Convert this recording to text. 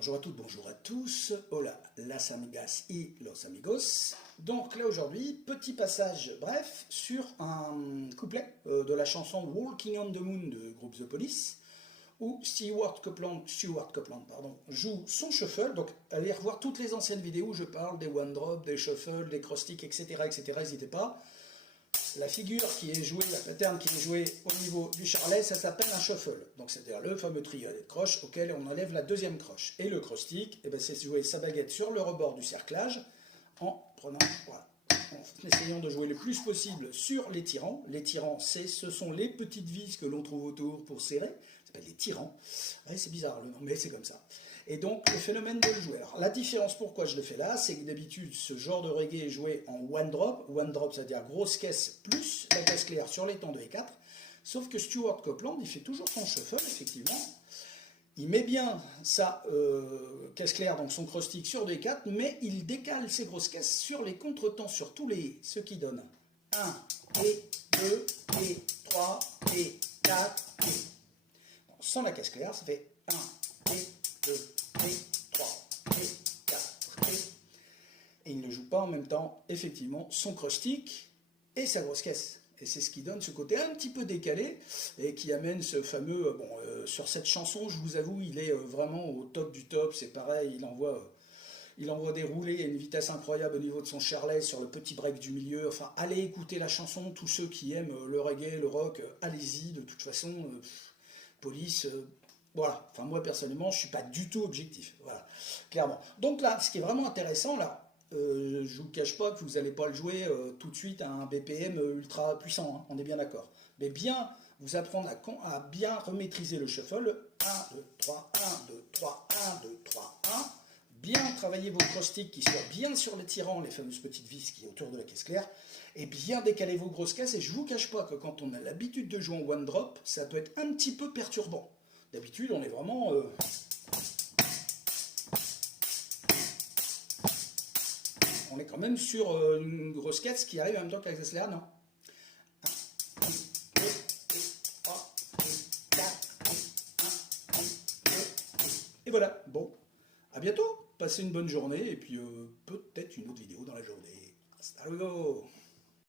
Bonjour à toutes, bonjour à tous. Hola, las amigas y los amigos. Donc là aujourd'hui, petit passage bref sur un couplet de la chanson Walking on the Moon de groupe The Police, où Stewart Copeland joue son shuffle. Donc allez revoir toutes les anciennes vidéos où je parle des one drop, des shuffles, des cross sticks, etc. N'hésitez pas. La figure qui est jouée, la pattern qui est jouée au niveau du charlet, ça s'appelle un shuffle. Donc c'est-à-dire le fameux triangle de croche auquel on enlève la deuxième croche. Et le cross stick, eh ben, c'est jouer sa baguette sur le rebord du cerclage en prenant, voilà, en essayant de jouer le plus possible sur les tirants. Les tirants, ce sont les petites vis que l'on trouve autour pour serrer. Ça s'appelle les tirants. Ouais, c'est bizarre le nom, mais c'est comme ça. Et donc le phénomène de le jouer. Alors la différence pourquoi je le fais là, c'est que d'habitude ce genre de reggae est joué en one drop. One drop, c'est-à-dire grosse caisse plus la caisse claire sur les temps 2 et 4. Sauf que Stewart Copeland, il fait toujours son shuffle, effectivement. Il met bien sa caisse claire, donc son cross stick sur 2 et 4, mais il décale ses grosses caisses sur les contretemps, sur tous ce qui donne 1 et 2 et 3 et 4 et... Bon, sans la caisse claire, ça fait 1 et 2 et 3 et 4 et il ne joue pas en même temps, effectivement, son cross stick et sa grosse caisse. Et c'est ce qui donne ce côté un petit peu décalé et qui amène ce fameux... sur cette chanson, je vous avoue, il est vraiment au top du top. C'est pareil, il envoie des roulés à une vitesse incroyable au niveau de son charlet sur le petit break du milieu. Enfin, allez écouter la chanson, tous ceux qui aiment le reggae, le rock, allez-y. De toute façon, Police... voilà, enfin moi personnellement je ne suis pas du tout objectif, voilà, clairement. Donc là, ce qui est vraiment intéressant là, je ne vous cache pas que vous n'allez pas le jouer tout de suite à un BPM ultra puissant, hein, on est bien d'accord. Mais bien vous apprendre à bien remaîtriser le shuffle, 1, 2, 3, 1, 2, 3, 1, 2, 3, 1, bien travailler vos cross sticks qui soient bien sur les tirants, les fameuses petites vis qui est autour de la caisse claire, et bien décaler vos grosses caisses, et je ne vous cache pas que quand on a l'habitude de jouer en one drop, ça peut être un petit peu perturbant. D'habitude, on est vraiment... on est quand même sur une grosse caisse qui arrive en même temps qu'avec la non. 1, 2, 3, 4, 1, 2, et voilà. Bon, à bientôt. Passez une bonne journée et puis peut-être une autre vidéo dans la journée. Hasta luego.